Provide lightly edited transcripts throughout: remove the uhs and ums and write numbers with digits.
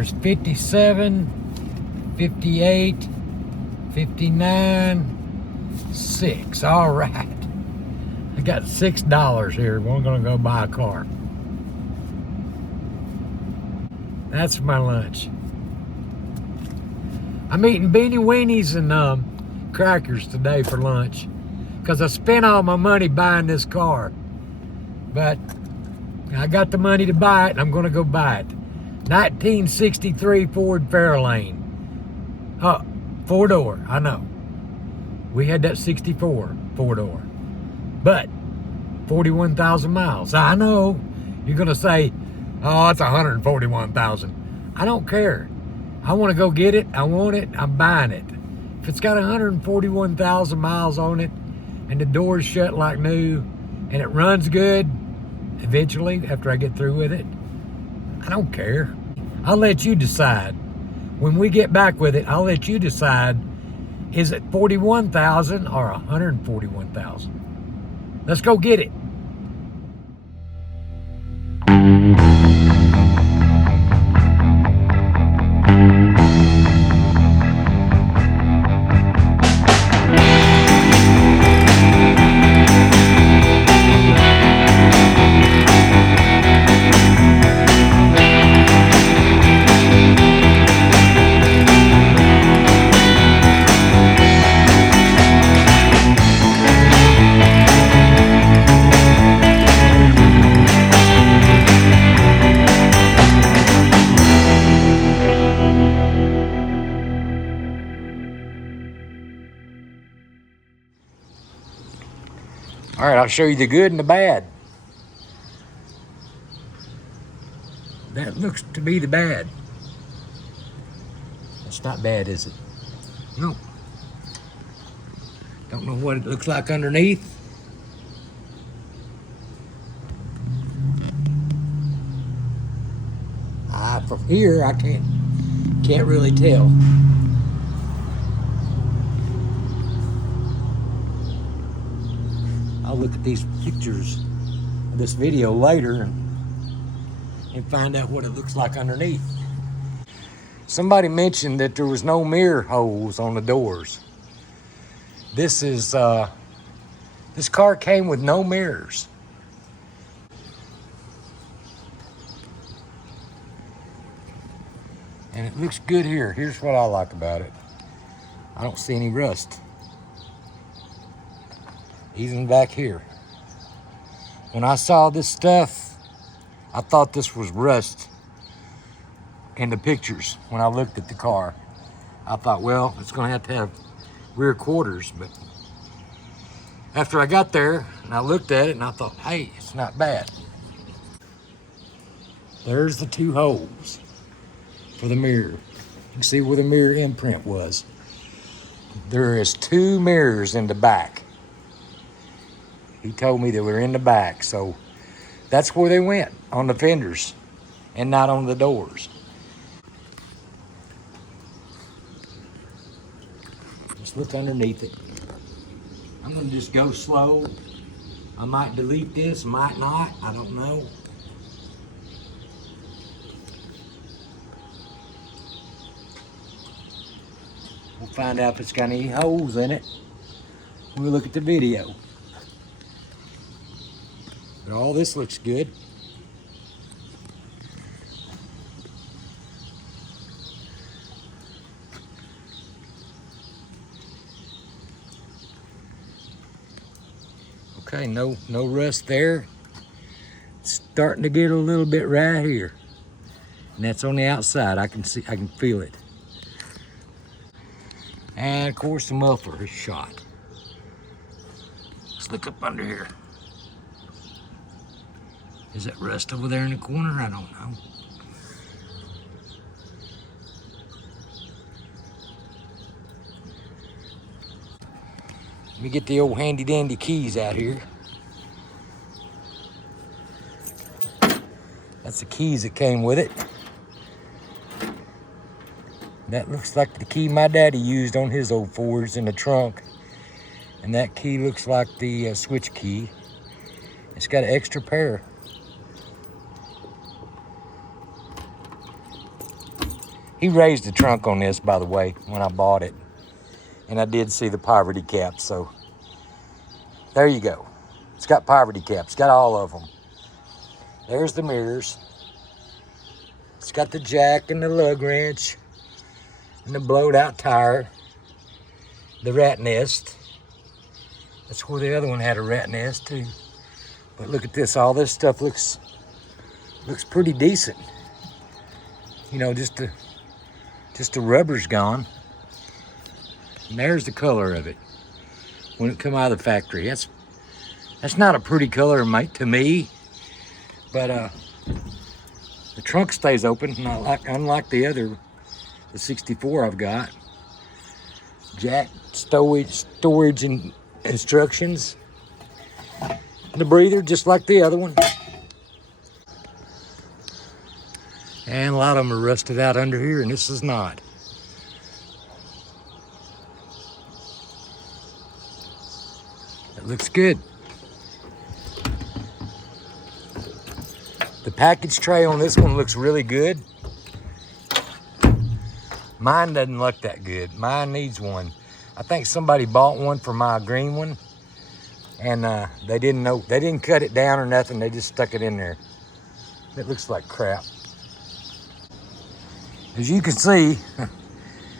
there's 57, 58, 59, 6. All right. I got $6 here. We're gonna go buy a car. That's my lunch. I'm eating beanie weenies and crackers today for lunch because I spent all my money buying this car. But I got the money to buy it and I'm gonna go buy it. 1963 Ford Fairlane. Oh, 4-door, I know. We had that 64 4-door. But 41,000 miles. I know. You're gonna say, oh, it's 141,000. I don't care. I want to go get it. I want it. I'm buying it. If it's got 141,000 miles on it and the door's shut like new and it runs good eventually after I get through with it, I don't care. I'll let you decide. When we get back with it, I'll let you decide, is it 41,000 or 141,000? Let's go get it. All right, I'll show you the good and the bad. That looks to be the bad. It's not bad, is it? No. Don't know what it looks like underneath. From here, I can't really tell. I'll look at these pictures of this video later and find out what it looks like underneath. Somebody mentioned that there was no mirror holes on the doors. This car came with no mirrors. And it looks good here. Here's what I like about it. I don't see any rust. Even back here. When I saw this stuff, I thought this was rust in the pictures. When I looked at the car, I thought, well, it's gonna have to have rear quarters. But after I got there and I looked at it and I thought, hey, it's not bad. There's the 2 holes for the mirror. You can see where the mirror imprint was. There is 2 mirrors in the back. He told me they were in the back, so that's where they went, on the fenders and not on the doors. Let's look underneath it. I'm gonna just go slow. I might delete this, might not, I don't know. We'll find out if it's got any holes in it. We'll look at the video. But all this looks good. Okay, no rust there. It's starting to get a little bit right here. And that's on the outside. I can feel it. And of course the muffler is shot. Let's look up under here. Is that rust over there in the corner? I don't know. Let me get the old handy dandy keys out here. That's the keys that came with it. That looks like the key my daddy used on his old Fords in the trunk. And that key looks like the switch key. It's got an extra pair. He raised the trunk on this, by the way, when I bought it. And I did see the poverty cap, so there you go. It's got poverty caps, got all of them. There's the mirrors. It's got the jack and the lug wrench and the blowed out tire. The rat nest. That's where the other one had a rat nest too. But look at this, all this stuff looks pretty decent. You know, just the rubber's gone. And there's the color of it when it come out of the factory. That's not a pretty color, mate, to me. But the trunk stays open, unlike the other, the 64 I've got. Jack storage and instructions. The breather, just like the other one. And a lot of them are rusted out under here, and this is not. It looks good. The package tray on this one looks really good. Mine doesn't look that good. Mine needs one. I think somebody bought one for my green one, and they didn't cut it down or nothing. They just stuck it in there. It looks like crap. As you can see,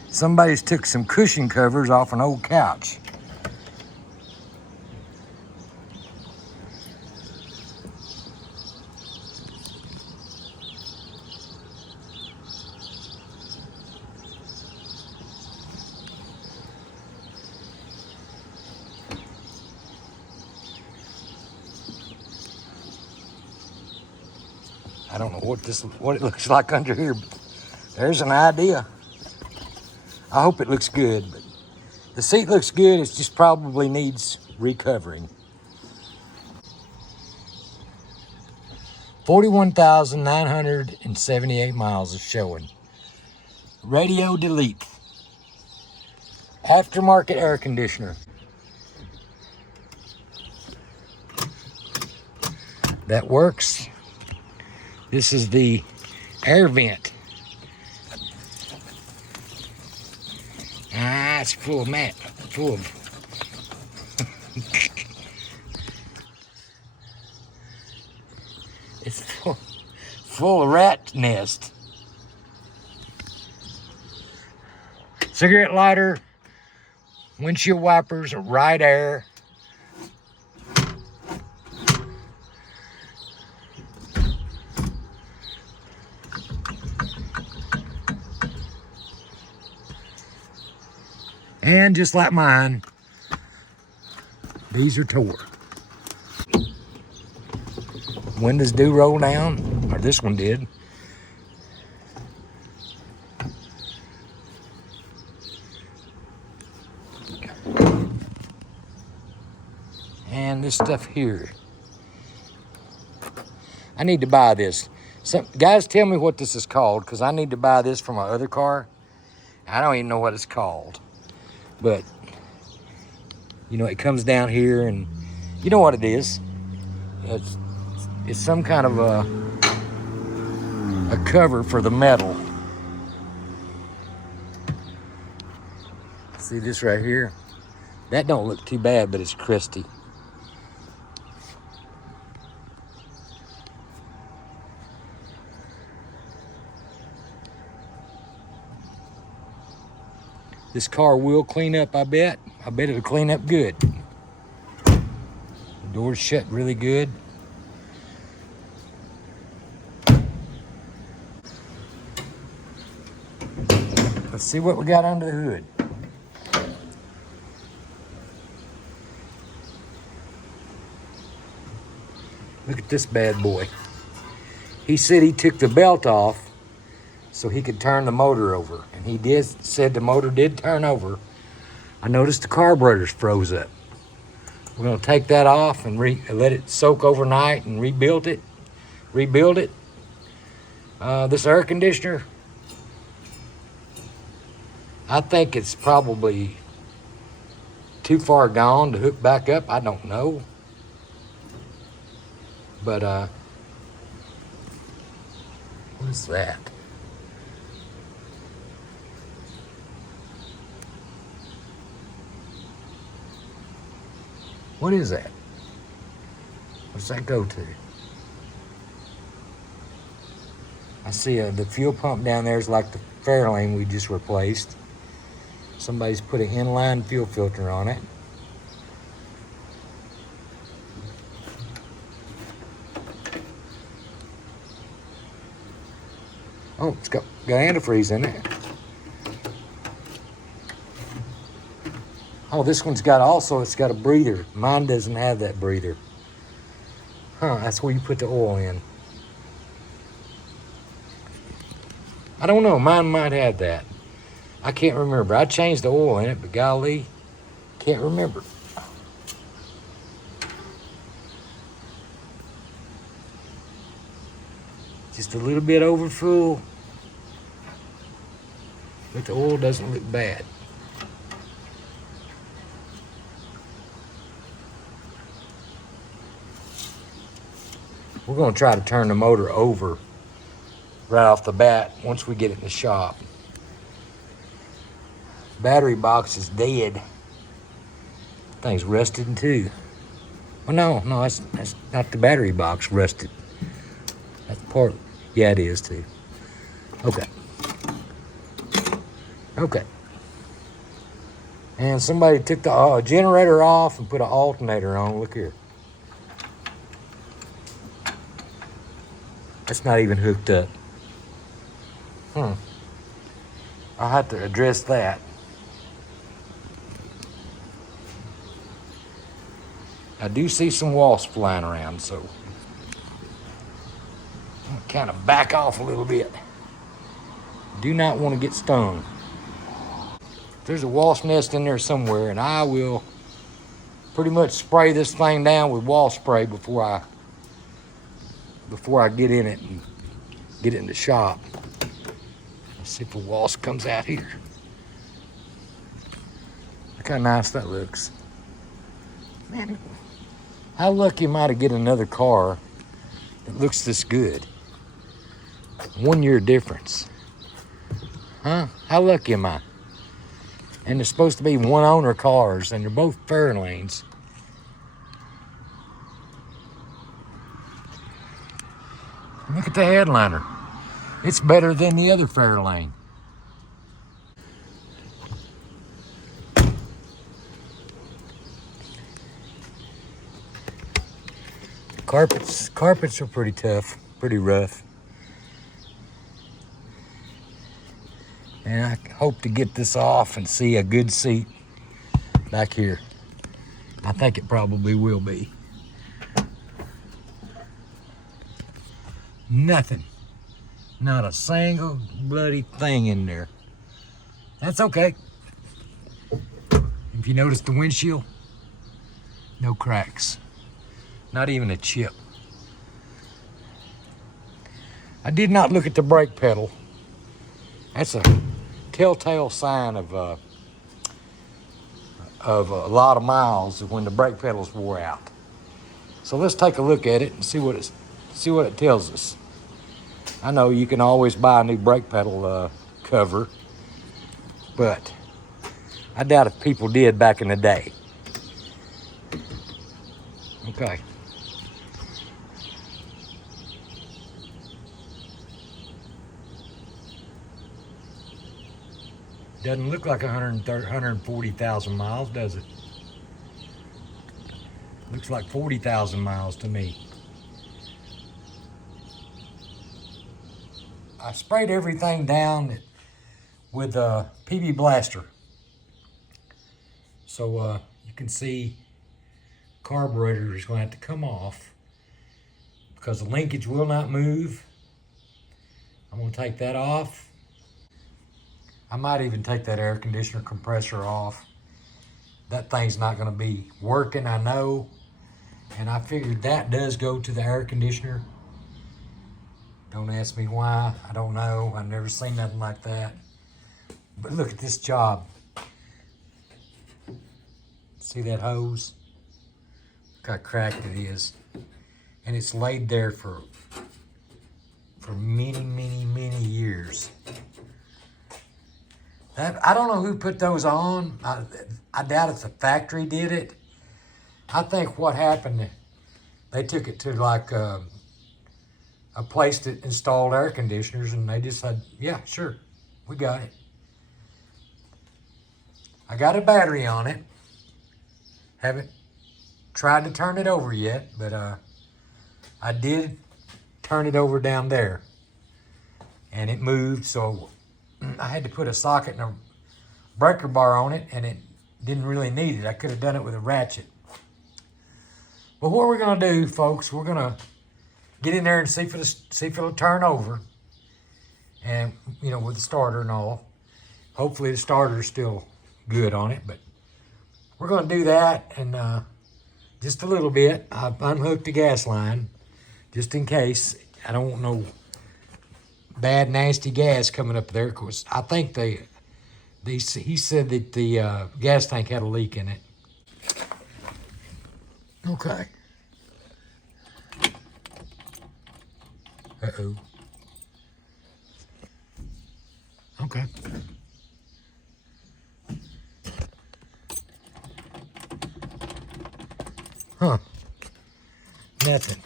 somebody's took some cushion covers off an old couch. I don't know what it looks like under here, but there's an idea. I hope it looks good, but the seat looks good. It just probably needs recovering. 41,978 miles is showing. Radio delete. Aftermarket air conditioner. That works. This is the air vent. It's full of it's full of rat nest. Cigarette lighter, windshield wipers, right air. And just like mine, these are tore. Windows do roll down, or this one did. And this stuff here. I need to buy this. Some guys, tell me what this is called, because I need to buy this for my other car. I don't even know what it's called. But, you know, it comes down here, and you know what it is. It's some kind of a cover for the metal. See this right here? That don't look too bad, but it's crusty. This car will clean up, I bet. I bet it'll clean up good. The door's shut really good. Let's see what we got under the hood. Look at this bad boy. He said he took the belt off so he could turn the motor over. And he said the motor did turn over. I noticed the carburetor's froze up. We're gonna take that off and let it soak overnight and rebuild it. This air conditioner, I think it's probably too far gone to hook back up. I don't know. But what is that? What is that? What's that go to? I see the fuel pump down there is like the Fairlane we just replaced. Somebody's put an inline fuel filter on it. Oh, it's got antifreeze in it. Oh, this one's got it's got a breather. Mine doesn't have that breather. Huh, that's where you put the oil in. I don't know, mine might have that. I can't remember. I changed the oil in it, but golly, can't remember. Just a little bit over full, but the oil doesn't look bad. We're going to try to turn the motor over right off the bat once we get it in the shop. Battery box is dead. Thing's rusted too. Oh no, that's not the battery box rusted. That's part. Yeah, it is too. Okay. Okay. And somebody took the generator off and put an alternator on. Look here. That's not even hooked up. I'll have to address that. I do see some wasps flying around, so I'm gonna kind of back off a little bit. Do not want to get stung. There's a wasp nest in there somewhere, and I will pretty much spray this thing down with wasp spray before I get in it and get it in the shop. Let's see if a wasp comes out here. Look how nice that looks. Man, how lucky am I to get another car that looks this good? 1 year difference. Huh? How lucky am I? And they're supposed to be one owner cars, and they're both Fairlanes. Look at the headliner. It's better than the other Fairlane. Carpets are pretty tough, pretty rough. And I hope to get this off and see a good seat back here. I think it probably will be. Nothing. Not a single bloody thing in there. That's okay. If you notice the windshield, no cracks. Not even a chip. I did not look at the brake pedal. That's a telltale sign of a lot of miles when the brake pedal's wore out. So let's take a look at it and see what it tells us. I know you can always buy a new brake pedal cover, but I doubt if people did back in the day. Okay. Doesn't look like 140,000 miles, does it? Looks like 40,000 miles to me. I sprayed everything down with a PB Blaster. So you can see carburetor is going to have to come off because the linkage will not move. I'm going to take that off. I might even take that air conditioner compressor off. That thing's not going to be working, I know. And I figured that does go to the air conditioner. Don't ask me why. I don't know. I've never seen nothing like that. But look at this job. See that hose? Look how cracked it is. And it's laid there for many, many, many years. I don't know who put those on. I doubt if the factory did it. I think what happened, they took it to like a place that installed air conditioners, and they just said, yeah, sure, we got it. I got a battery on it. Haven't tried to turn it over yet, but I did turn it over down there, and it moved, so I had to put a socket and a breaker bar on it, and it didn't really need it. I could have done it with a ratchet. But what we're gonna do, folks, we're gonna get in there and see if it'll turn over, and you know, with the starter and all. Hopefully the starter's still good on it, but we're gonna do that, and just a little bit. I've unhooked the gas line just in case. I don't want no bad, nasty gas coming up there, because I think he said that the gas tank had a leak in it. Okay. Uh-oh. Okay. Huh. Nothing.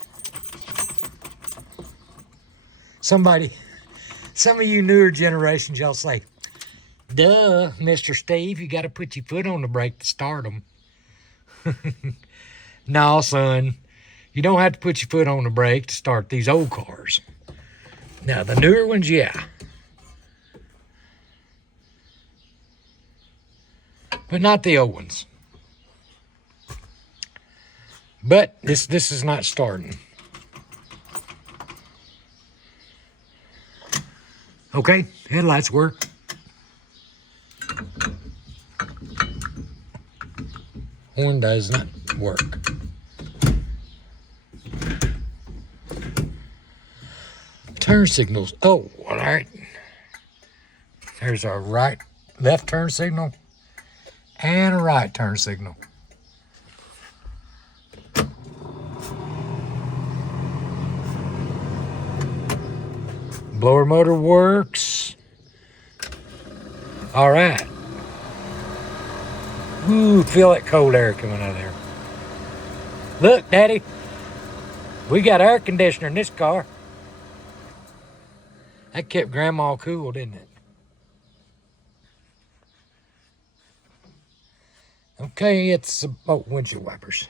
Some of you newer generations, y'all say, duh, Mr. Steve, you got to put your foot on the brake to start them. No, son, you don't have to put your foot on the brake to start these old cars. Now, the newer ones, yeah. But not the old ones. But this is not starting. Okay, headlights work. Horn does not work. Turn signals. Oh, all right. There's a left turn signal and a right turn signal. Blower motor works. All right. Ooh, feel that cold air coming out of there. Look, Daddy, we got air conditioner in this car. That kept Grandma cool, didn't it? Okay, it's windshield wipers.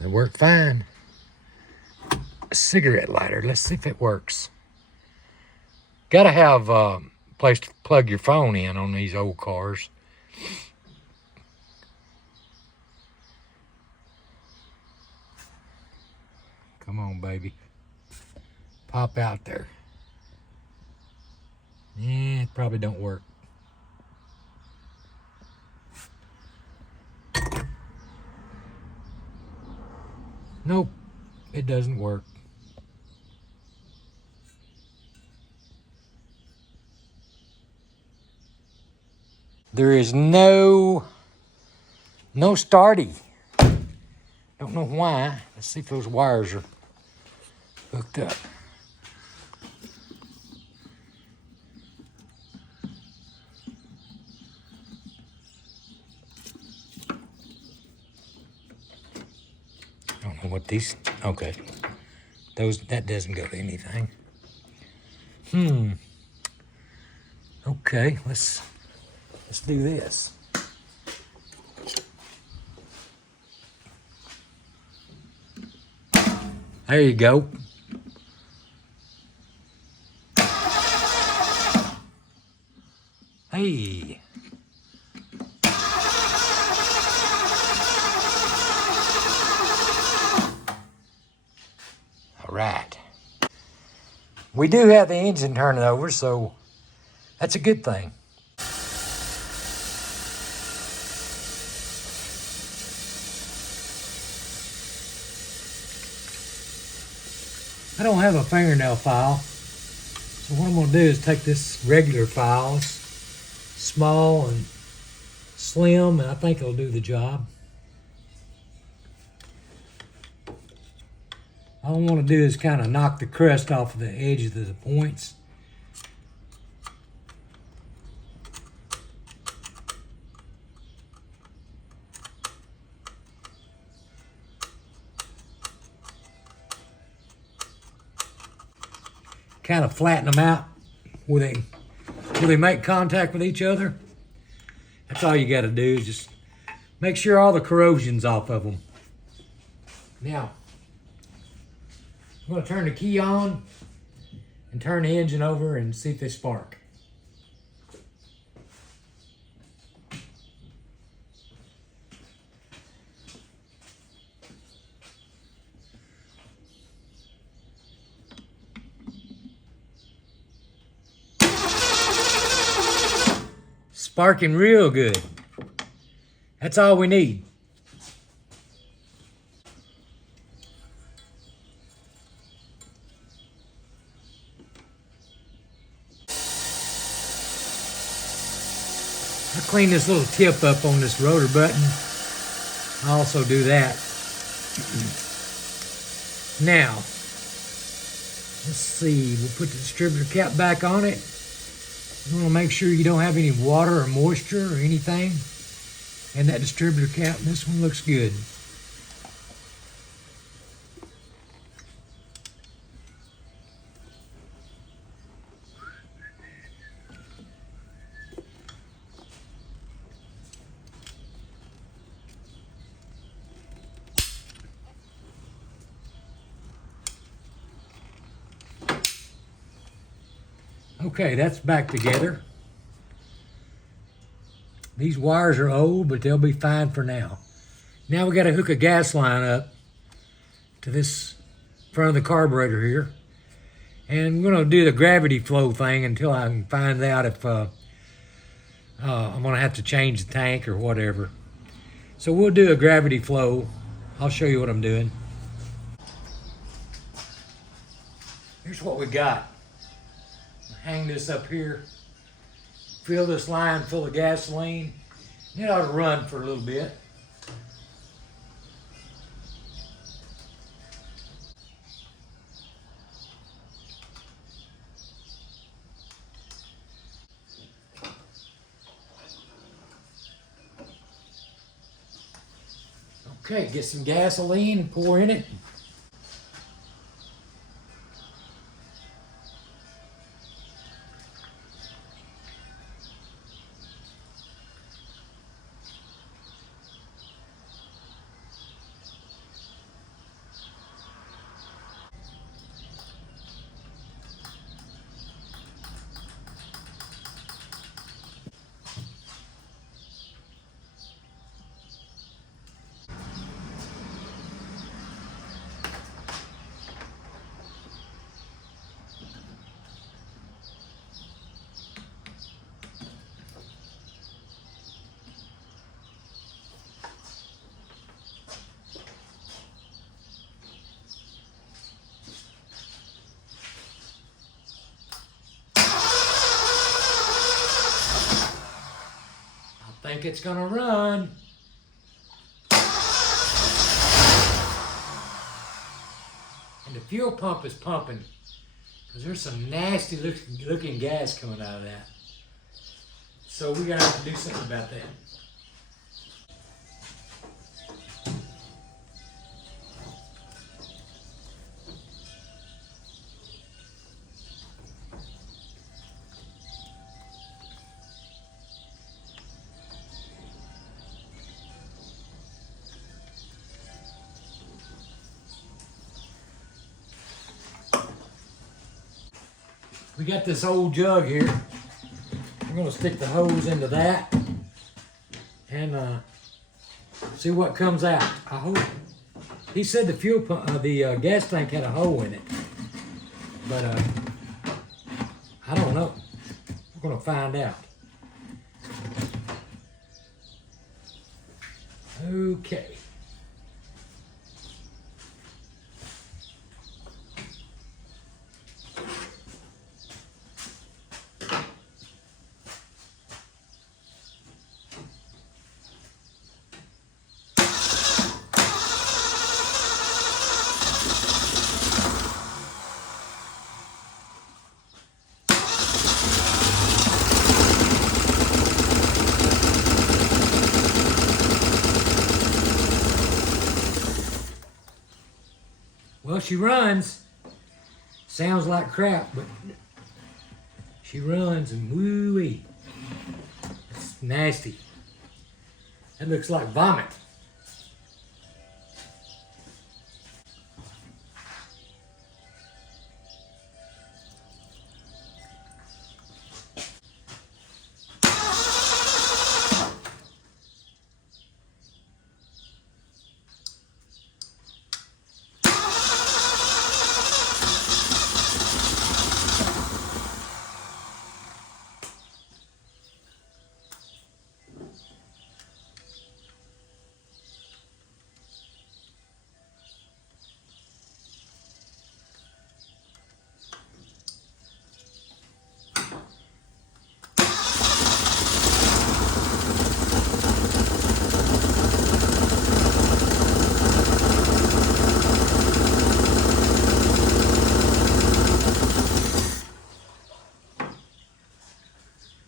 It worked fine. A cigarette lighter. Let's see if it works. Gotta have a place to plug your phone in on these old cars. Come on, baby. Pop out there. Yeah, it probably don't work. Nope, it doesn't work. There is no starty. Don't know why. Let's see if those wires are hooked up. I don't know what these, okay. That doesn't go to anything. Okay, let's do this. There you go. Hey. All right. We do have the engine turning over, so that's a good thing. I don't have a fingernail file, so what I'm going to do is take this regular file. It's small and slim, and I think it'll do the job. All I want to do is kind of knock the crust off of the edges of the points. kind of flatten them out where they make contact with each other. That's all you got to do is just make sure all the corrosion's off of them. Now, I'm going to turn the key on and turn the engine over and see if they spark. Sparking real good. That's all we need. I clean this little tip up on this rotor button. I also do that. Now, let's see, we'll put the distributor cap back on it. You want to make sure you don't have any water or moisture or anything in that distributor cap. This one looks good. Okay, that's back together. These wires are old, but they'll be fine for now. Now we got to hook a gas line up to this front of the carburetor here. And we're going to do the gravity flow thing until I can find out if I'm going to have to change the tank or whatever. So we'll do a gravity flow. I'll show you what I'm doing. Here's what we got. Hang this up here, fill this line full of gasoline. It ought to run for a little bit. Okay, get some gasoline and pour in it. I think it's gonna run. And the fuel pump is pumping because there's some nasty looking gas coming out of that. So we're gonna have to do something about that. We got this old jug here. We're going to stick the hose into that and see what comes out. I hope. He said the fuel pump, the gas tank had a hole in it, but I don't know. We're going to find out. Okay. Well, she runs. Sounds like crap, but she runs and woo-wee. It's nasty. That looks like vomit.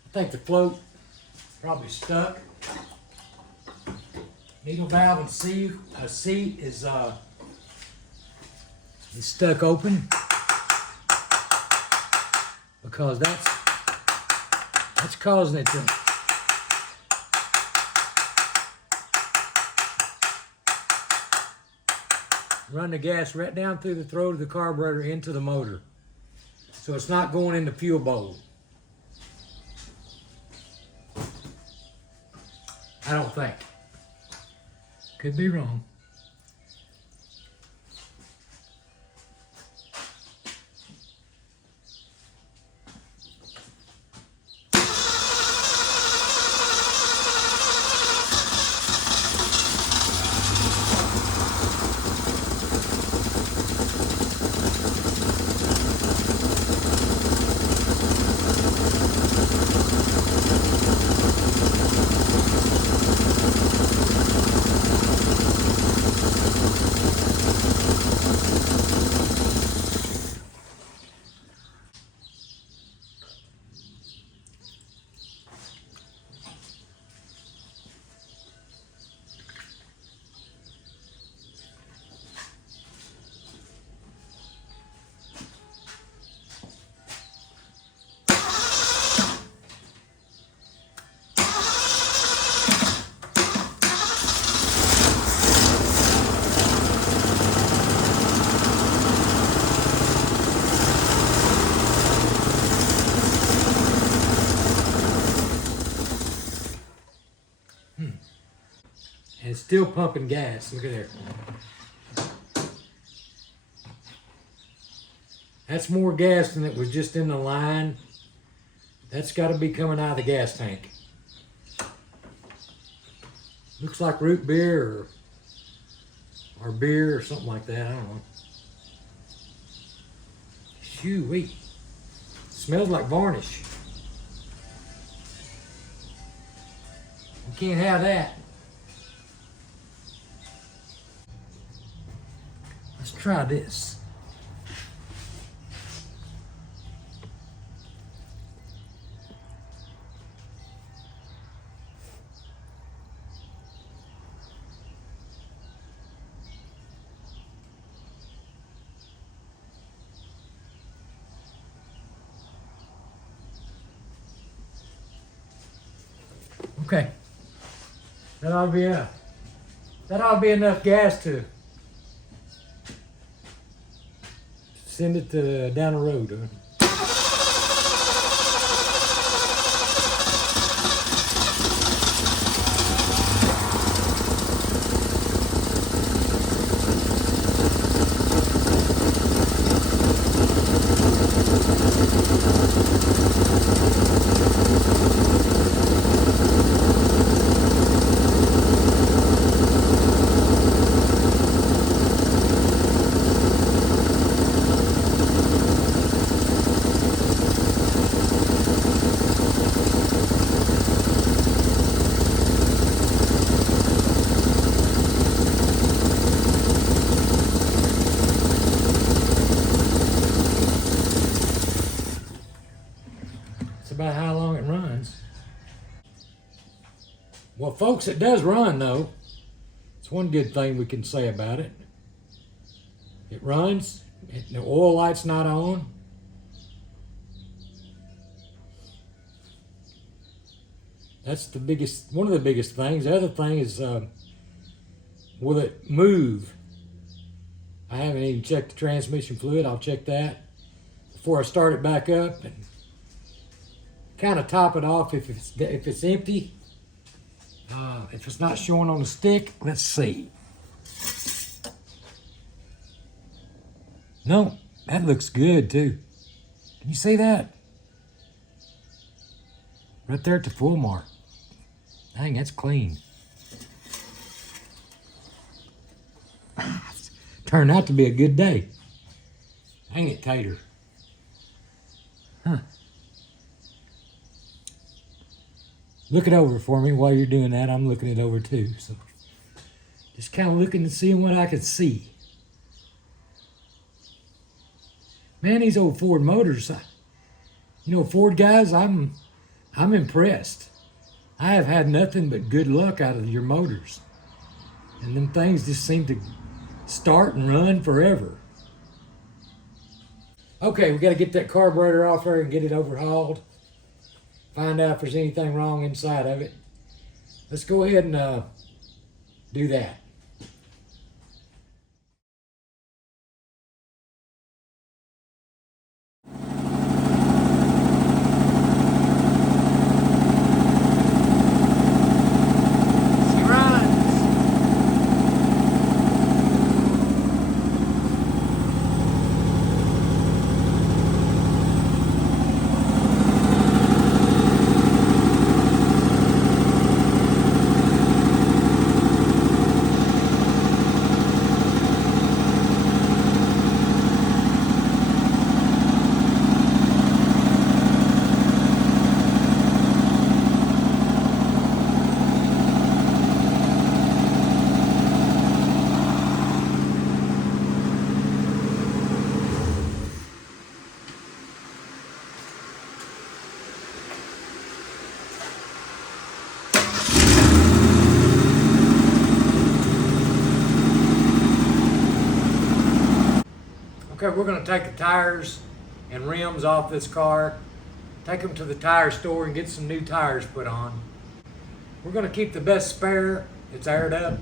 I think the float probably stuck. Needle valve and seat is stuck open because that's causing it to run the gas right down through the throat of the carburetor into the motor. So it's not going in the fuel bowl. I don't think. Could be wrong. And it's still pumping gas. Look at there. That's more gas than it was just in the line. That's got to be coming out of the gas tank. Looks like root beer or beer or something like that. I don't know. Shoo-wee. Smells like varnish. We can't have that. Let's try this. Okay. That ought to be enough gas to send it down the road. About how long it runs. Well, folks, it does run though. It's one good thing we can say about it. It runs The oil light's not on. That's the biggest, one of the biggest things. The other thing is, will it move? I haven't even checked the transmission fluid. I'll check that before I start it back up and kind of top it off if it's empty. If it's not showing on the stick, let's see. No, that looks good too. Can you see that? Right there at the full mark. Dang, that's clean. Turned out to be a good day. Dang it, Tater. Huh. Look it over for me while you're doing that. I'm looking it over too. So just kind of looking and seeing what I could see. Man, these old Ford motors, you know, Ford guys, I'm impressed. I have had nothing but good luck out of your motors. And them things just seem to start and run forever. Okay, we got to get that carburetor off there and get it overhauled. Find out if there's anything wrong inside of it. Let's go ahead and do that. Okay, we're going to take the tires and rims off this car, take them to the tire store and get some new tires put on. We're going to keep the best spare that's aired up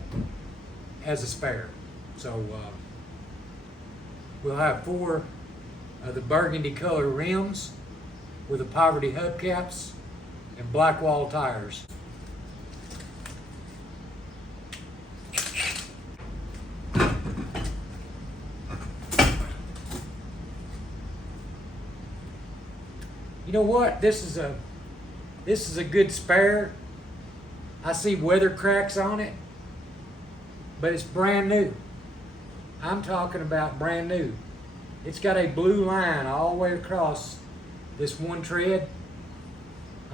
as a spare. So we'll have 4 of the burgundy color rims with the poverty hubcaps and black wall tires. You know what? This is a good spare. I see weather cracks on it, but it's brand new. I'm talking about brand new. It's got a blue line all the way across this one tread,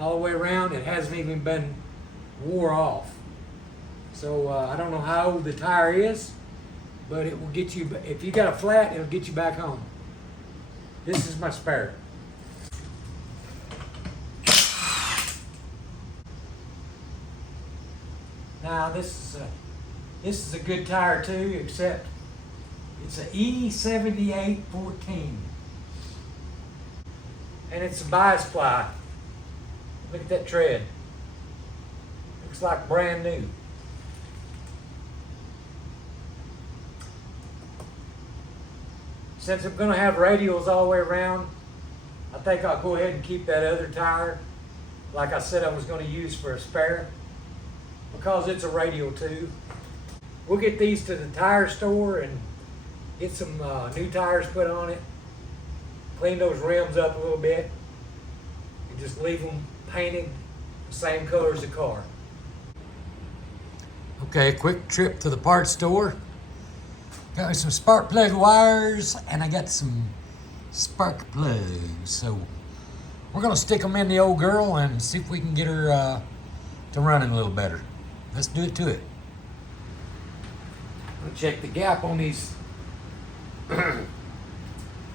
all the way around. It hasn't even been wore off. So I don't know how old the tire is, but it will get you, if you got a flat, it'll get you back home. This is my spare. Now this is a good tire too, except it's an E7814, and it's a bias ply. Look at that tread. Looks like brand new. Since I'm going to have radials all the way around, I think I'll go ahead and keep that other tire, like I said I was going to use for a spare, because it's a radial too. We'll get these to the tire store and get some new tires put on it, clean those rims up a little bit, and just leave them painted the same color as the car. Okay, quick trip to the parts store. Got me some spark plug wires and I got some spark plugs. So we're gonna stick them in the old girl and see if we can get her to running a little better. Let's do it to it. I'll check the gap on these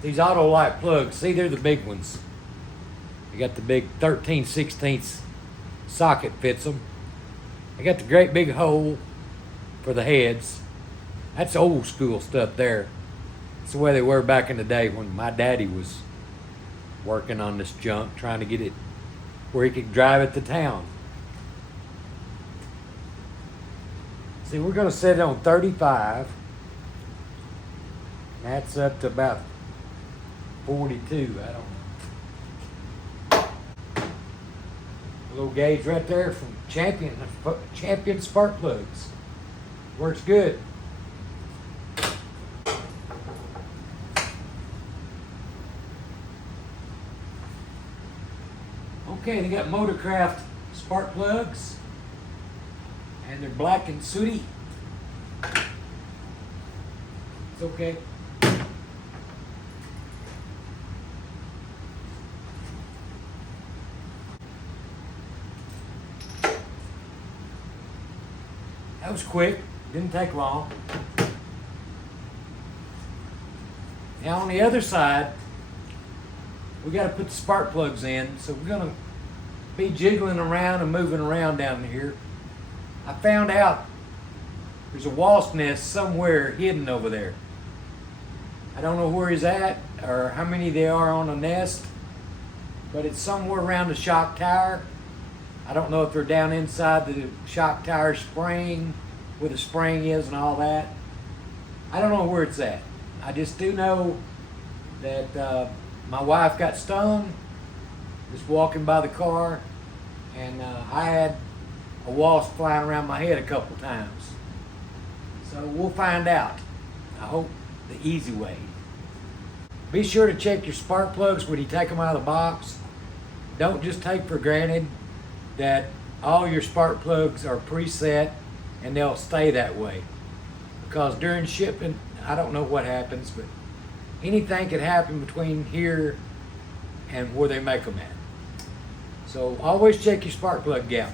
these auto light plugs. See, they're the big ones. You got the big 13/16 socket fits them. I got the great big hole for the heads. That's old school stuff there. It's the way they were back in the day when my daddy was working on this junk, trying to get it where he could drive it to town. See, we're going to set it on 35. That's up to about 42. I don't know. A little gauge right there from Champion spark plugs. Works good. Okay, they got Motorcraft spark plugs, and they're black and sooty. It's okay. That was quick, didn't take long. Now on the other side, we got to put the spark plugs in, so we're going to be jiggling around and moving around down here. I found out there's a wasp nest somewhere hidden over there. I don't know where he's at or how many there are on the nest, but it's somewhere around the shock tower. I don't know if they're down inside the shock tower spring, where the spring is and all that. I don't know where it's at. I just do know that my wife got stung just walking by the car, and I had a wasp flying around my head a couple times. So we'll find out. I hope the easy way. Be sure to check your spark plugs when you take them out of the box. Don't just take for granted that all your spark plugs are preset and they'll stay that way. Because during shipping, I don't know what happens, but anything could happen between here and where they make them at. So always check your spark plug gap.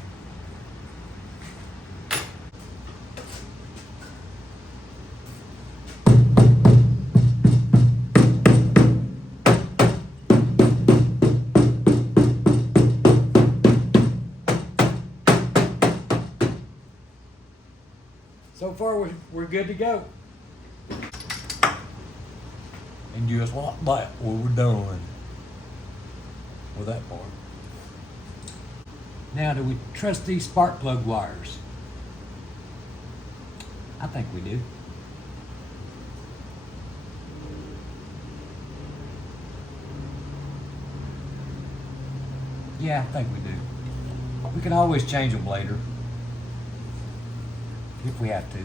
So far, we're good to go. And just like that, we're done with that part. Now, do we trust these spark plug wires? I think we do. Yeah, I think we do. We can always change them later if we have to.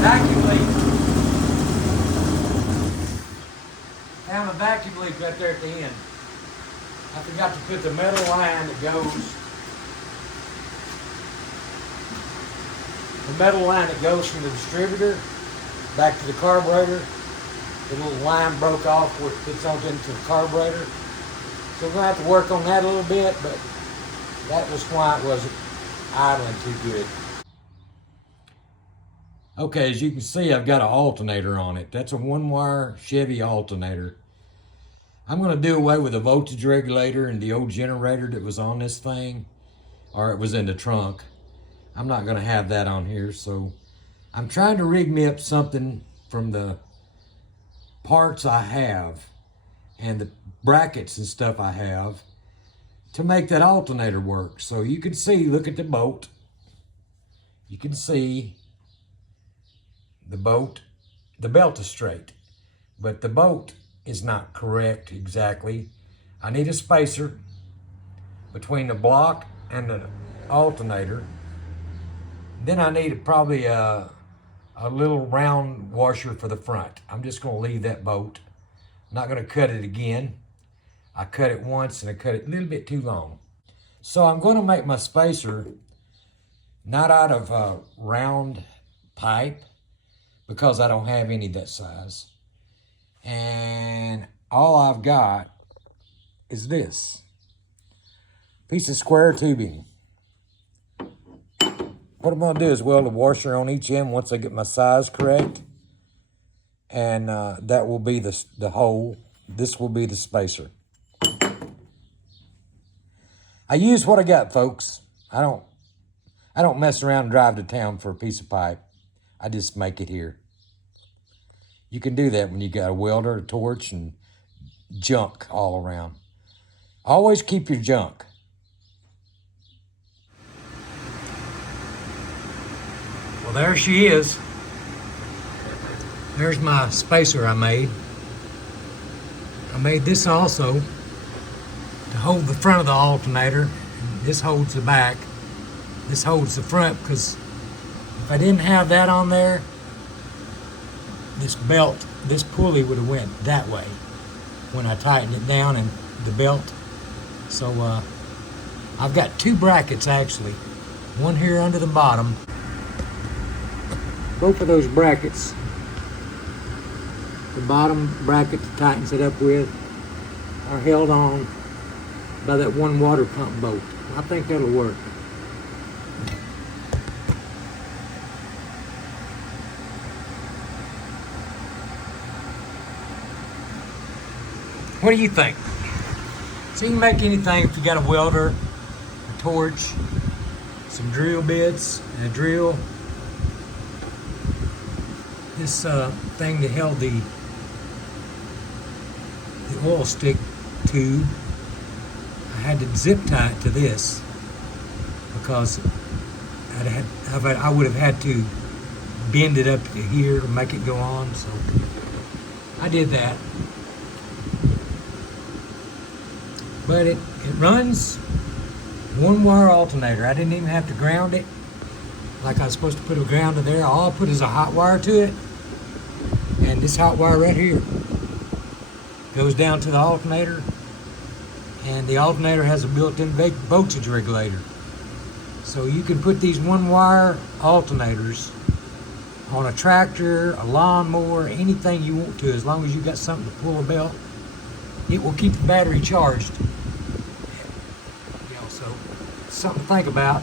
Vacuum leak. Found a vacuum leak right there at the end. I forgot to put the metal line that goes from the distributor back to the carburetor. The little line broke off where it fits onto into the carburetor. So we're going to have to work on that a little bit, but that was why it wasn't idling too good. Okay, as you can see, I've got an alternator on it. That's a one-wire Chevy alternator. I'm going to do away with the voltage regulator and the old generator that was on this thing, or it was in the trunk. I'm not going to have that on here, so I'm trying to rig me up something from the parts I have and the brackets and stuff I have to make that alternator work. So you can see, look at the bolt. You can see the bolt, the belt is straight, but the bolt is not correct exactly. I need a spacer between the block and the alternator. Then I need probably a little round washer for the front. I'm just going to leave that bolt. I'm not going to cut it again. I cut it once and I cut it a little bit too long. So I'm going to make my spacer not out of round pipe, because I don't have any that size. And all I've got is this piece of square tubing. What I'm gonna do is weld a washer on each end once I get my size correct. and that will be the hole. This will be the spacer. I use what I got, folks. I don't mess around and drive to town for a piece of pipe. I just make it here. You can do that when you got a welder, a torch, and junk all around. Always keep your junk. Well, there she is. There's my spacer I made. I made this also to hold the front of the alternator. This holds the back. This holds the front, because if I didn't have that on there, this belt, this pulley would have went that way when I tightened it down, and the belt. So I've got two brackets actually. One here under the bottom. Both of those brackets, the bottom bracket that tightens it up with, are held on by that one water pump bolt. I think that'll work. What do you think? So you can make anything if you got a welder, a torch, some drill bits, and a drill. This thing that held the oil stick tube, I had to zip tie it to this because I would have had to bend it up to here to make it go on. So I did that. But it runs one wire alternator. I didn't even have to ground it like I was supposed to put a grounder there. All I put is a hot wire to it, and this hot wire right here goes down to the alternator, and the alternator has a built-in voltage regulator. So you can put these one wire alternators on a tractor, a lawnmower, anything you want to, as long as you got something to pull a belt. It will keep the battery charged. You know, so something to think about.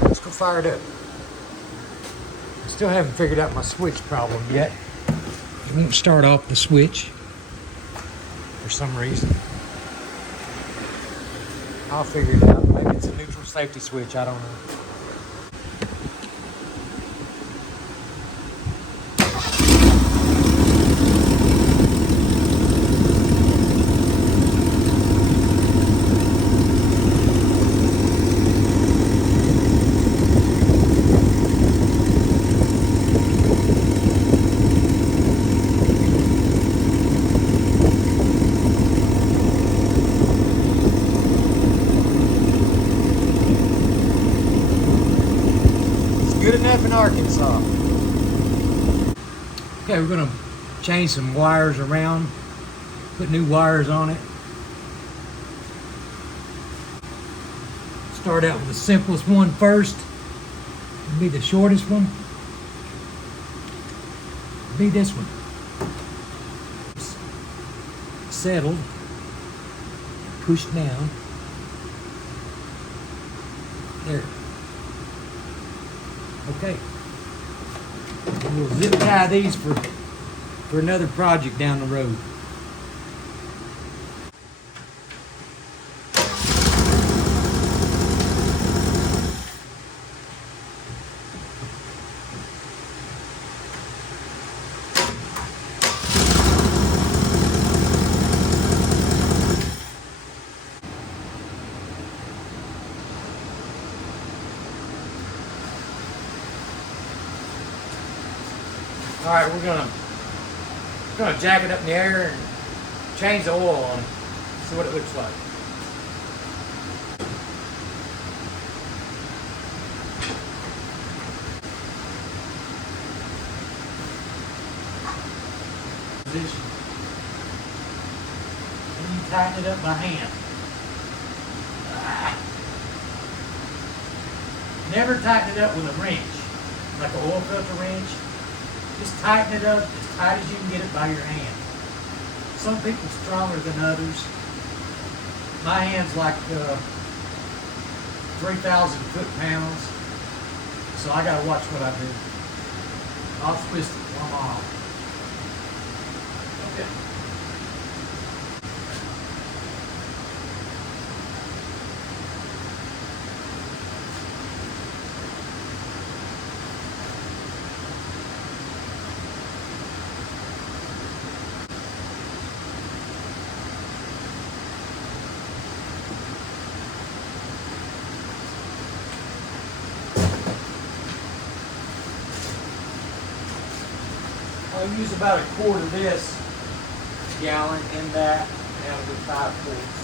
Let's go fire it up. I still haven't figured out my switch problem yet. It won't start off the switch for some reason. I'll figure it out. Maybe it's a neutral safety switch, I don't know. Good enough in Arkansas. Okay, we're gonna change some wires around, put new wires on it. Start out with the simplest one first. It'll be the shortest one. It'll be this one. Settled, push down. There. Okay. And we'll zip tie these for another project down the road. All right, we're gonna jack it up in the air and change the oil on it. See what it looks like. Position. And you tighten it up by hand. Never tighten it up with a wrench, like an oil filter wrench. Just tighten it up as tight as you can get it by your hand. Some people stronger than others. My hand's like 3,000 foot-pounds. So I gotta watch what I do. I'll twist it while I'm off. Okay. I'll use about a quart of this gallon in that, and that'll be 5 quarts.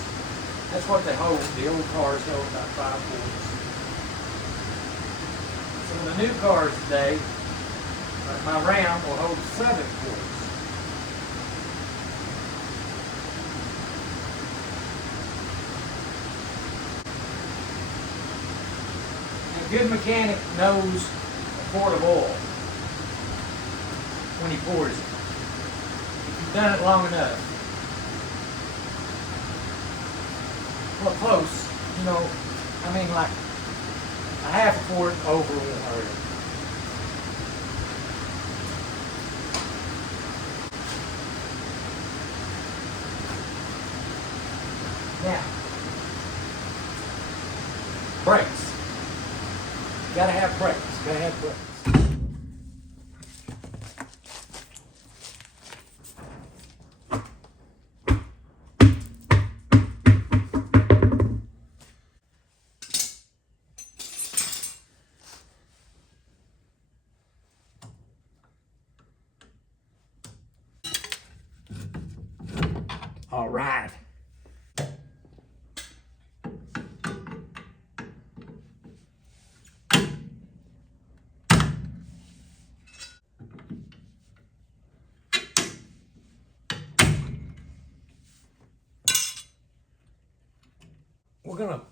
That's what they hold. The old cars held about 5 quarts. So the new cars today, like my Ram, will hold 7 quarts. A good mechanic knows a quart of oil when he pours it. If you've done it long enough. Well, close, you know, I mean like a half a quart over won't hurt it. Now, brakes. Gotta have brakes, gotta have brakes. All right. We're gonna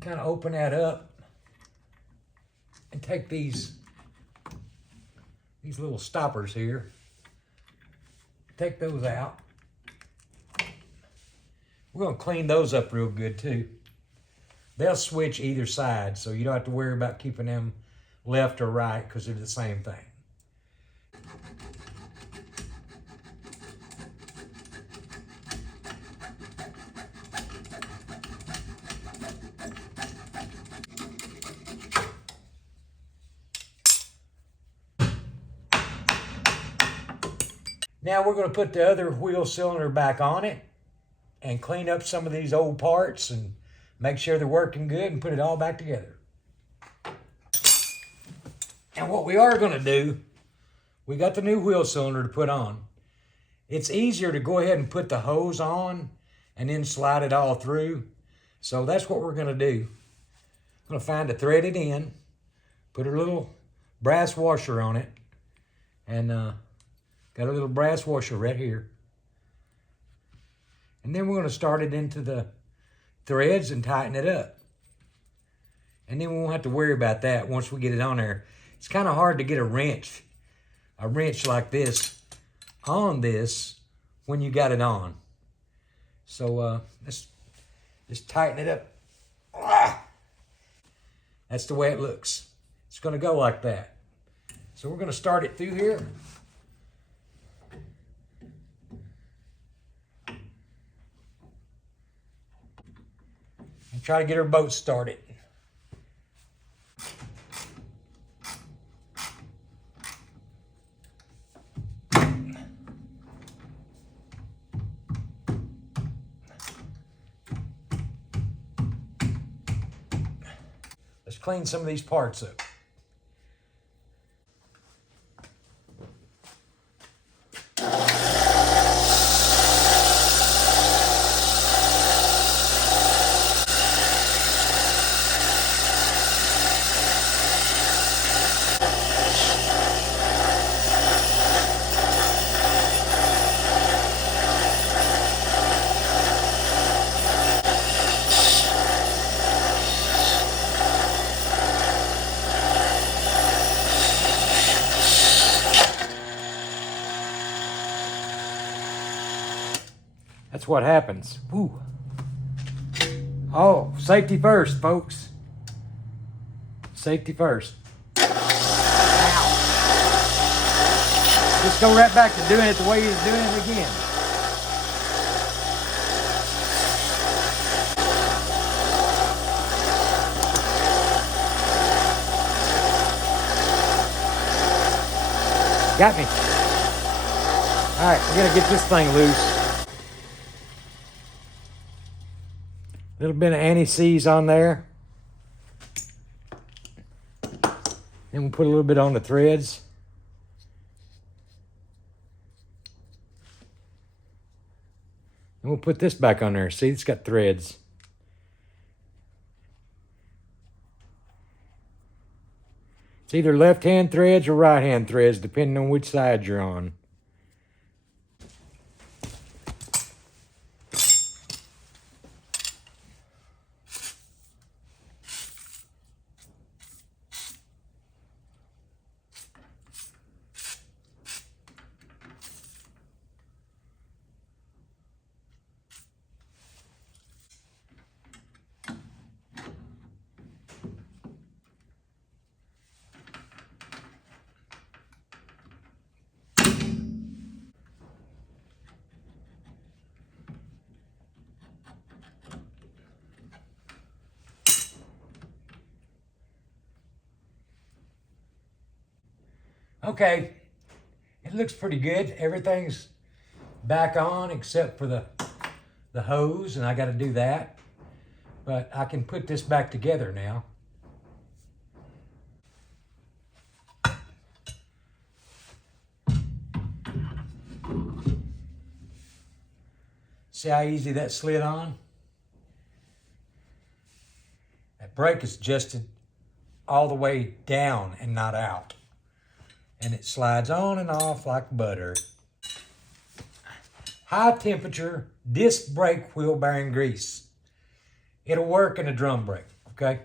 kind of open that up and take these little stoppers here. Take those out. We're going to clean those up real good too. They'll switch either side, so you don't have to worry about keeping them left or right because they're the same thing. Now we're going to put the other wheel cylinder back on it and clean up some of these old parts and make sure they're working good and put it all back together. And what we are going to do, we got the new wheel cylinder to put on. It's easier to go ahead and put the hose on and then slide it all through. So that's what we're going to do. I'm going to find a threaded end, put a little brass washer on it, and got a little brass washer right here. And then we're going to start it into the threads and tighten it up. And then we won't have to worry about that once we get it on there. It's kind of hard to get a wrench like this on this when you got it on. So let's just tighten it up. That's the way it looks. It's going to go like that. So we're going to start it through here. And try to get our boat started. Let's clean some of these parts up. That's what happens. Woo. Oh, safety first, folks. Safety first. Ow. Just go right back to doing it the way you was doing it again. Got me. All right, we're gonna get this thing loose. A little bit of anti-seize on there. Then we'll put a little bit on the threads. And we'll put this back on there. See, it's got threads. It's either left-hand threads or right-hand threads, depending on which side you're on. Okay, it looks pretty good. Everything's back on except for the hose, and I got to do that. But I can put this back together now. See how easy that slid on? That brake is adjusted all the way down and not out. And it slides on and off like butter. High temperature disc brake wheel bearing grease. It'll work in a drum brake, okay?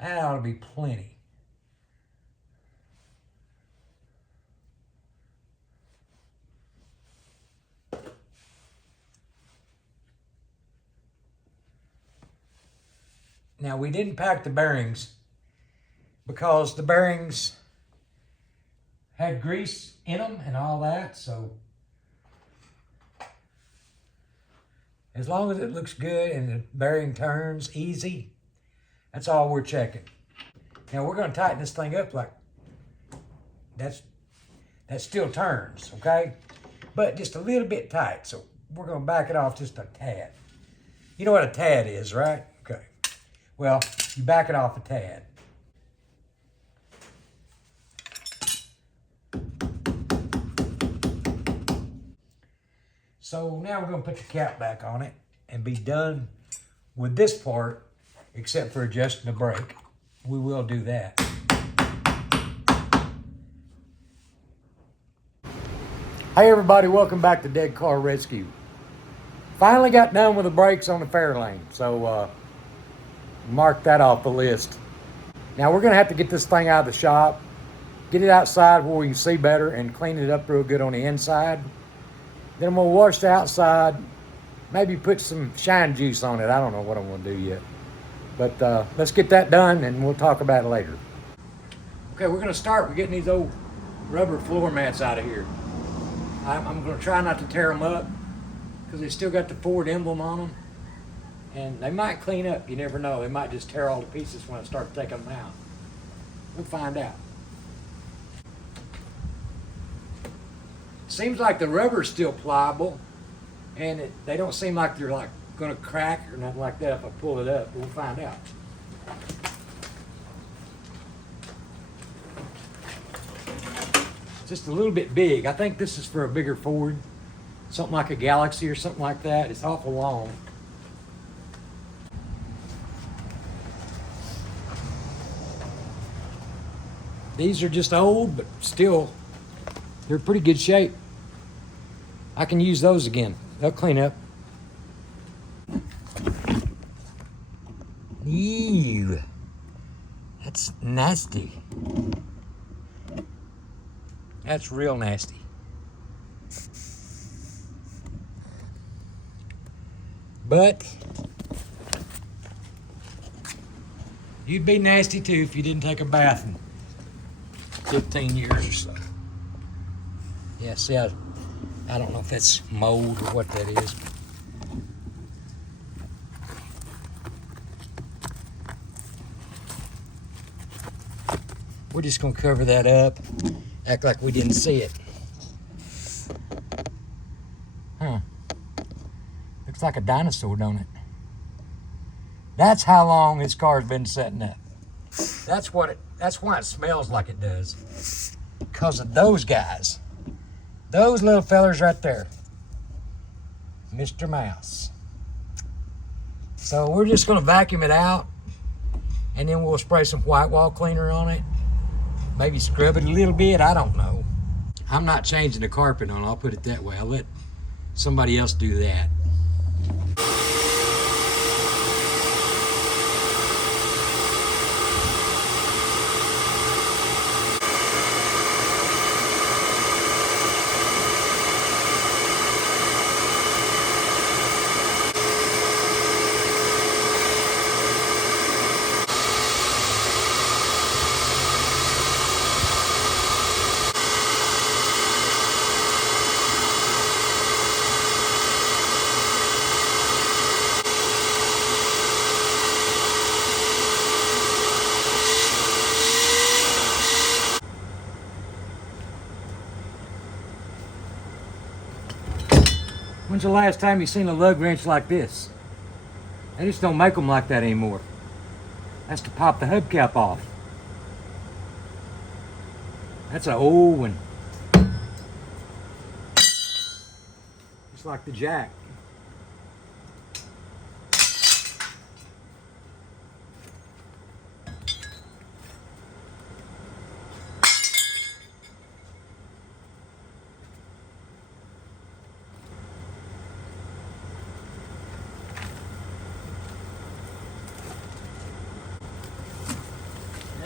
That ought to be plenty. Now, we didn't pack the bearings because the bearings had grease in them and all that, so as long as it looks good and the bearing turns easy, that's all we're checking. Now, we're going to tighten this thing up like that still turns, okay? But just a little bit tight, so we're going to back it off just a tad. You know what a tad is, right? Okay. Well, you back it off a tad. So now we're going to put the cap back on it and be done with this part, except for adjusting the brake. We will do that. Hey everybody, welcome back to Dead Car Rescue. Finally got done with the brakes on the Fairlane, so mark that off the list. Now we're gonna have to get this thing out of the shop, get it outside where we can see better and clean it up real good on the inside. Then I'm gonna wash the outside, maybe put some shine juice on it. I don't know what I'm gonna do yet. But let's get that done and we'll talk about it later. Okay, we're gonna start with getting these old rubber floor mats out of here. I'm gonna try not to tear them up because they still got the Ford emblem on them. And they might clean up, you never know. They might just tear all to pieces when I start taking them out. We'll find out. Seems like the rubber's still pliable, and they don't seem like they're like gonna crack or nothing like that if I pull it up. We'll find out. Just a little bit big. I think this is for a bigger Ford. Something like a Galaxy or something like that. It's awful long. These are just old, but still, they're pretty good shape. I can use those again. They'll clean up. Ew. nasty. That's real nasty. But you'd be nasty too if you didn't take a bath in 15 years or so. Yeah, see, I don't know if that's mold or what that is. We're just gonna cover that up, act like we didn't see it. Huh. Looks like a dinosaur, don't it? That's how long this car's been setting up. That's why it smells like it does. Because of those guys. Those little fellers right there. Mr. Mouse. So we're just gonna vacuum it out, and then we'll spray some white wall cleaner on it. Maybe scrub it a little bit, I don't know. I'm not changing the carpet on, I'll put it that way. I'll let somebody else do that. When's the last time you seen a lug wrench like this? They just don't make them like that anymore. That's to pop the hubcap off. That's an old one. Just like the jack.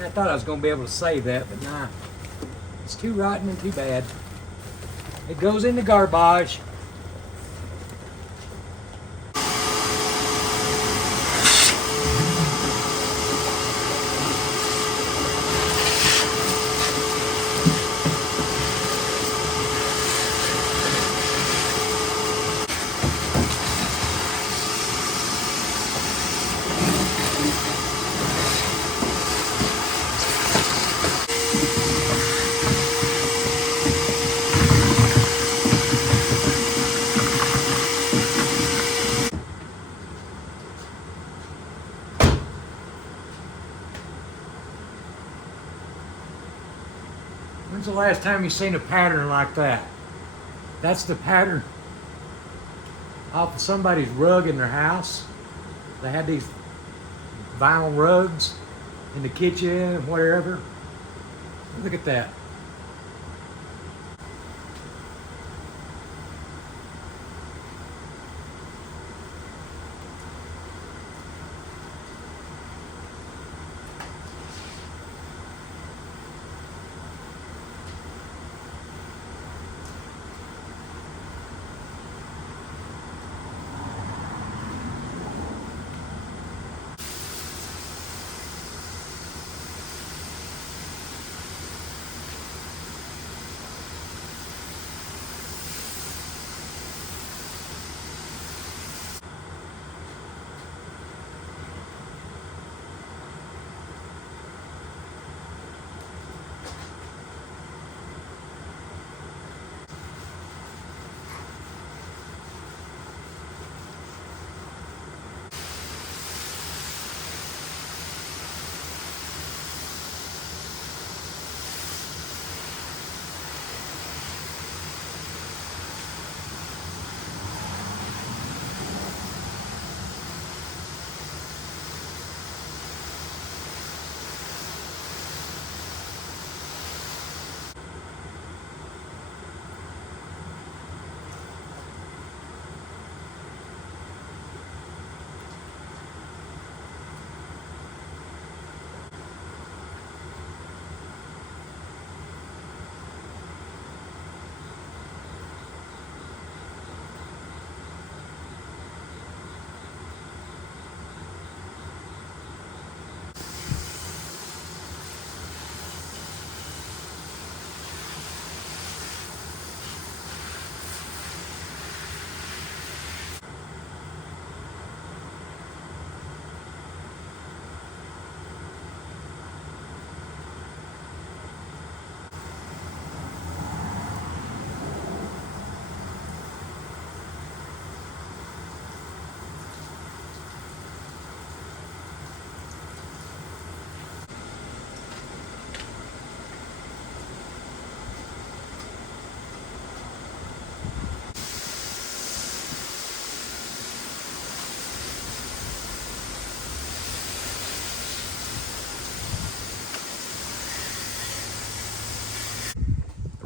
I thought I was going to be able to save that, but nah. It's too rotten and too bad. It goes in the garbage. When's the last time you seen a pattern like that? That's the pattern off of somebody's rug in their house. They had these vinyl rugs in the kitchen and wherever. Look at that.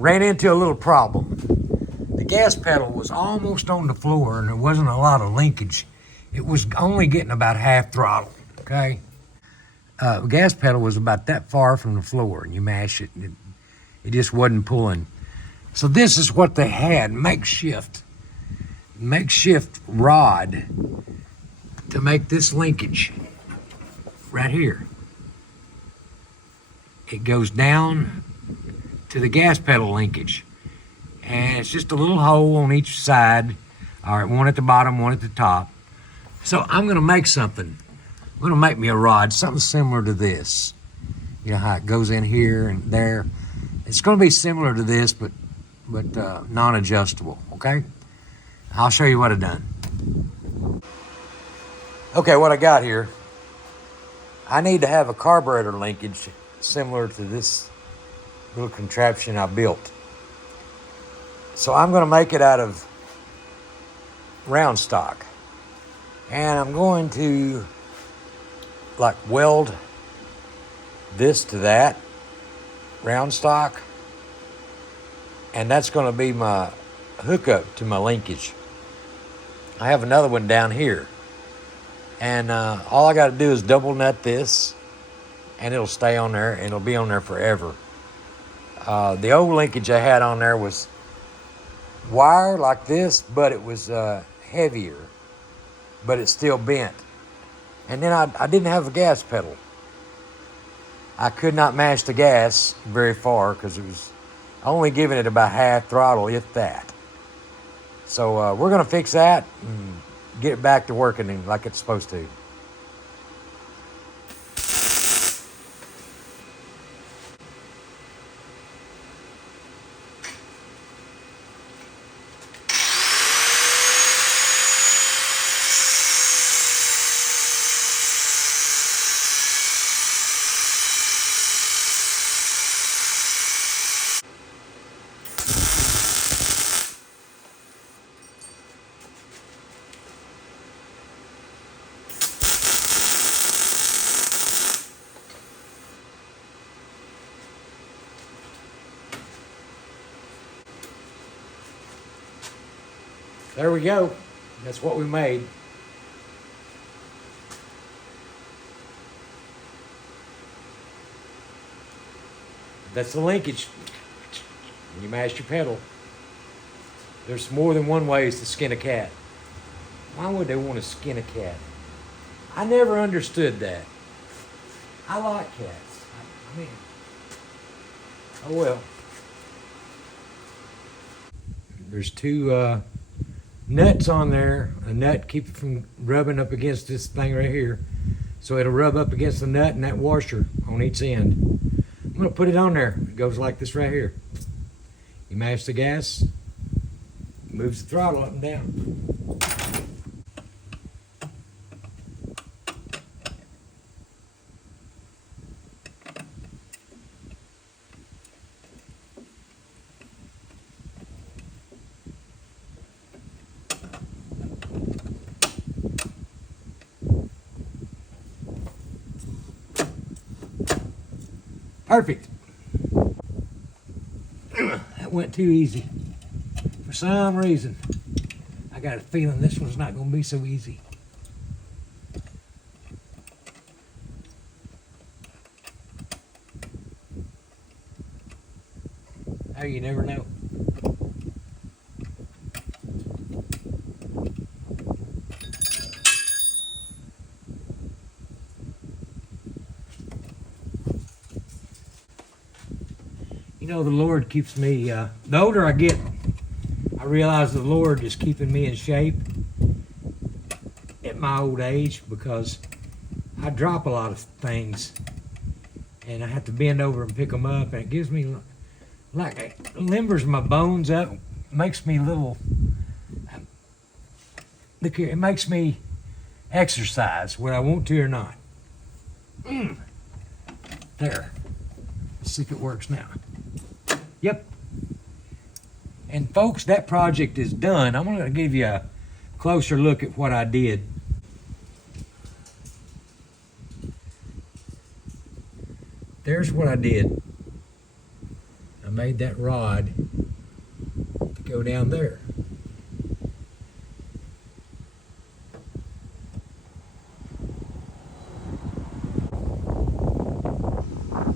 ran into a little problem. The gas pedal was almost on the floor and there wasn't a lot of linkage. It was only getting about half throttle, okay? The gas pedal was about that far from the floor, and you mash it, and it just wasn't pulling. So this is what they had, makeshift rod to make this linkage right here. It goes down to the gas pedal linkage, and it's just a little hole on each side. All right, one at the bottom, one at the top. So I'm gonna make something. I'm gonna make me a rod, something similar to this. You know how it goes in here and there. It's gonna be similar to this, but non-adjustable, okay? I'll show you what I've done. Okay, what I got here, I need to have a carburetor linkage similar to this little contraption I built. So I'm gonna make it out of round stock. And I'm going to like weld this to that round stock, and that's going to be my hookup to my linkage. I have another one down here, and all I got to do is double nut this, and it'll stay on there, and it'll be on there forever. The old linkage I had on there was wire like this, but it was heavier, but it's still bent. And then I didn't have a gas pedal. I could not mash the gas very far because it was only giving it about half throttle, if that. So we're gonna fix that and get it back to working like it's supposed to. There we go. That's what we made. That's the linkage. When you mash your pedal. There's more than one ways to skin a cat. Why would they want to skin a cat? I never understood that. I like cats. I mean, oh well. There's two nuts on there. A nut keep it from rubbing up against this thing right here. So it'll rub up against the nut and that washer on each end. I'm gonna put it on there. It goes like this right here. You mash the gas, moves the throttle up and down. Perfect. That went too easy. For some reason, I got a feeling this one's not going to be so easy. Oh, you never know. You know, the Lord keeps me, the older I get, I realize the Lord is keeping me in shape at my old age, because I drop a lot of things and I have to bend over and pick them up, and it gives me, like, it limbers my bones up, makes me little, look here, it makes me exercise whether I want to or not. There. Let's see if it works now. Yep. And folks, that project is done. I'm going to give you a closer look at what I did. There's what I did. I made that rod to go down there.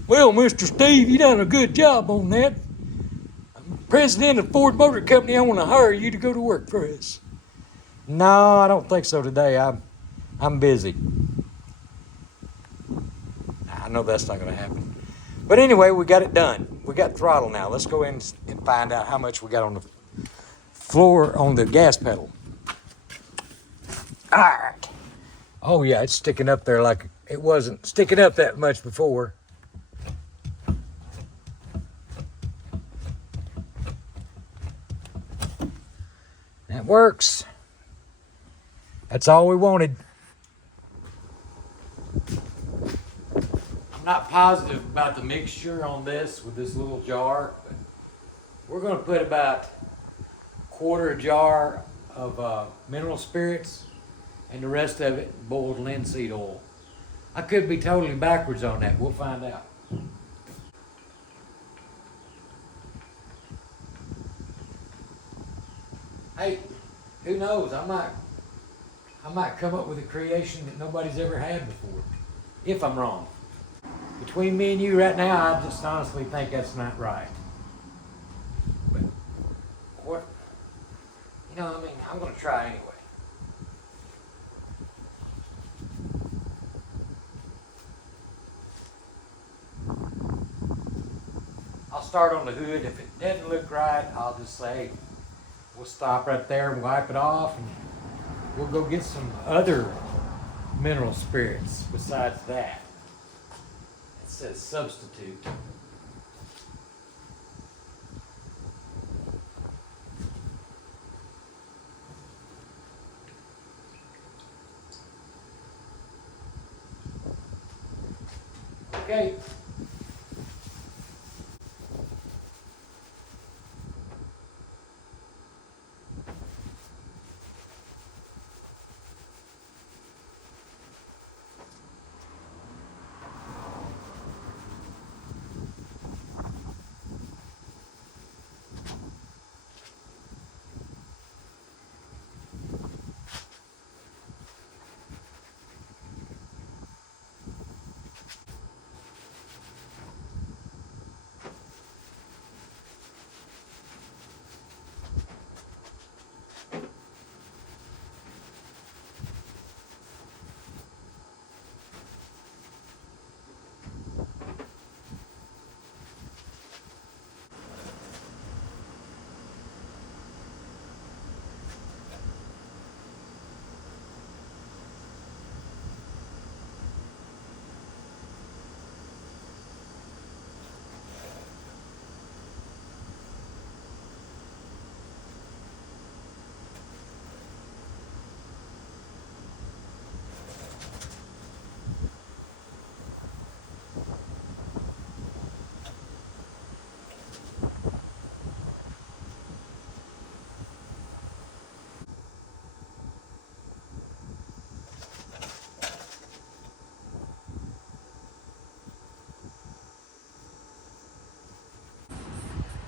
Well, Mr. Steve, you done a good job on that. President of Ford Motor Company, I want to hire you to go to work for us. No, I don't think so today. I'm busy. I know that's not going to happen. But anyway, we got it done. We got throttle now. Let's go in and find out how much we got on the floor on the gas pedal. All right. Oh yeah, it's sticking up there like it wasn't sticking up that much before. That works. That's all we wanted. I'm not positive about the mixture on this with this little jar, but we're going to put about a quarter a jar of mineral spirits and the rest of it boiled linseed oil. I could be totally backwards on that. We'll find out. Hey, who knows? I might come up with a creation that nobody's ever had before, if I'm wrong. Between me and you right now, I just honestly think that's not right. But what? You know, I mean, I'm going to try anyway. I'll start on the hood. If it doesn't look right, I'll just say, we'll stop right there and wipe it off, and we'll go get some other mineral spirits besides that. It says substitute. Okay.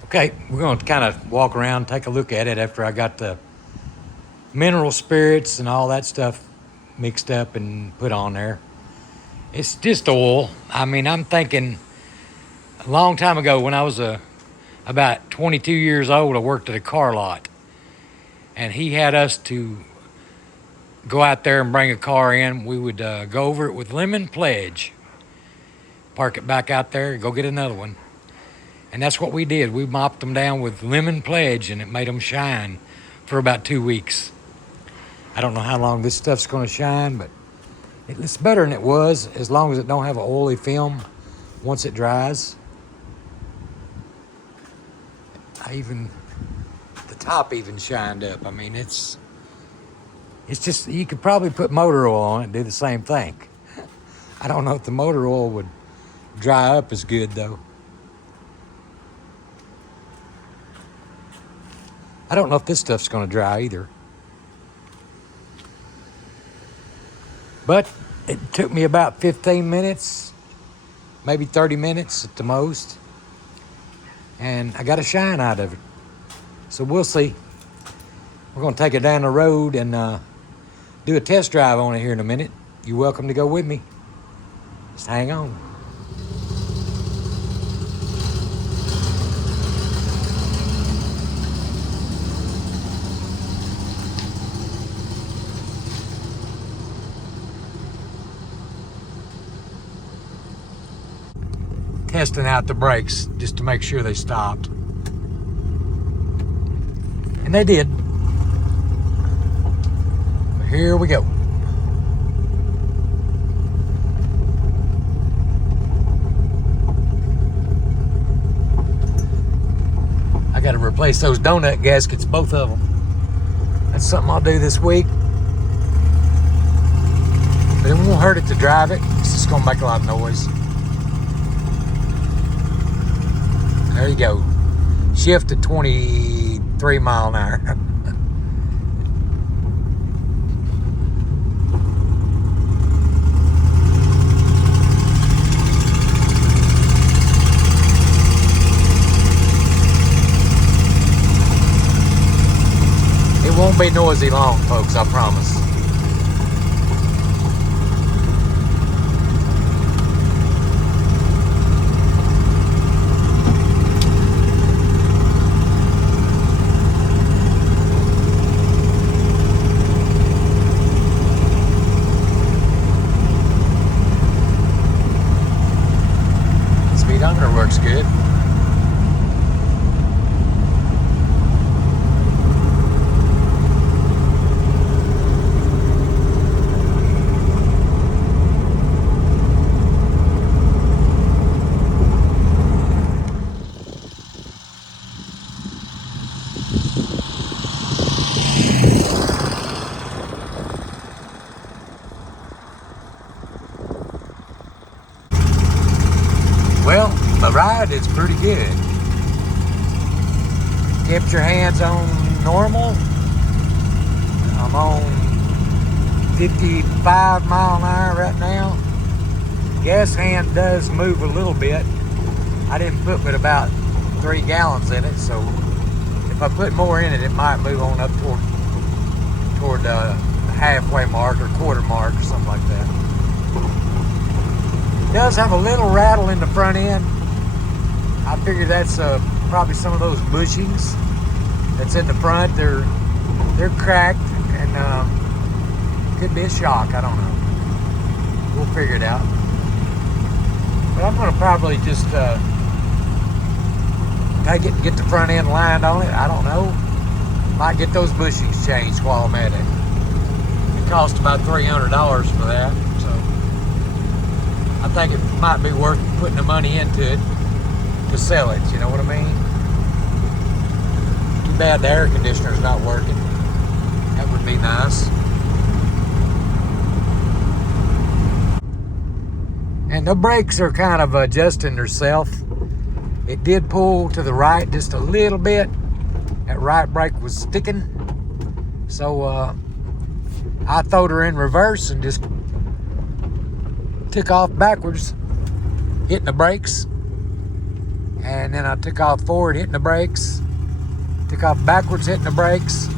Okay, we're going to kind of walk around, take a look at it after I got the mineral spirits and all that stuff mixed up and put on there. It's just oil. I mean, I'm thinking a long time ago when I was about 22 years old, I worked at a car lot. And he had us to go out there and bring a car in. We would go over it with lemon pledge, park it back out there, go get another one. And that's what we did. We mopped them down with lemon pledge, and it made them shine for about 2 weeks. I don't know how long this stuff's going to shine, but it's better than it was, as long as it don't have an oily film once it dries. The top even shined up. I mean, it's just, you could probably put motor oil on it and do the same thing. I don't know if the motor oil would dry up as good, though. I don't know if this stuff's going to dry either. But it took me about 15 minutes, maybe 30 minutes at the most. and I got a shine out of it. So we'll see. We're gonna take it down the road and do a test drive on it here in a minute. You're welcome to go with me. Just hang on. Testing out the brakes just to make sure they stopped. And they did. But here we go. I got to replace those donut gaskets, both of them. That's something I'll do this week. But it won't hurt it to drive it. It's just going to make a lot of noise. There you go. Shift to 23 mile an hour. It won't be noisy long, folks, I promise. Speedometer works good. Well, the ride is pretty good. Kept your hands on normal. I'm on 55 mile an hour right now. Gas hand does move a little bit. I didn't put but about 3 gallons in it, so if I put more in it, it might move on up toward the halfway mark or quarter mark or something like that. It does have a little rattle in the front end. I figure that's probably some of those bushings that's in the front. They're cracked and could be a shock. I don't know. We'll figure it out. But I'm going to probably just take it and get the front end lined on it. I don't know. Might get those bushings changed while I'm at it. It cost about $300 for that. I think it might be worth putting the money into it to sell it, you know what I mean? Too bad the air conditioner's not working. That would be nice. And the brakes are kind of adjusting themselves. It did pull to the right just a little bit. That right brake was sticking. So I throwed her in reverse and just took off backwards, hitting the brakes, and then I took off forward, hitting the brakes, took off backwards, hitting the brakes.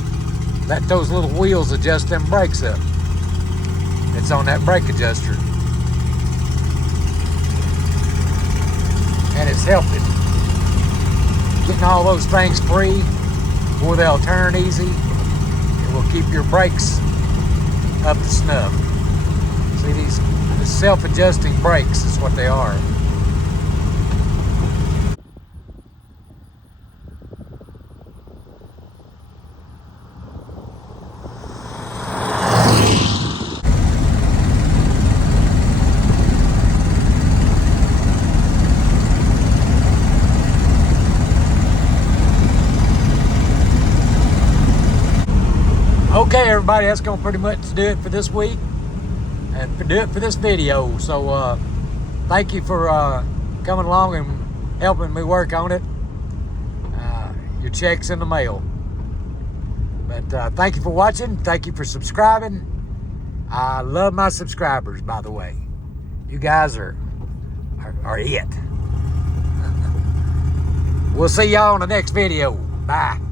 Let those little wheels adjust them brakes up. It's on that brake adjuster, and it's helping. Getting all those things free, or they'll turn easy. It will keep your brakes up to snuff. See, these self-adjusting brakes is what they are. Okay, everybody, that's going to pretty much do it for this week. And do it for this video. So thank you for coming along and helping me work on it. Your check's in the mail. But thank you for watching. Thank you for subscribing. I love my subscribers, by the way. You guys are it. We'll see y'all in the next video. Bye.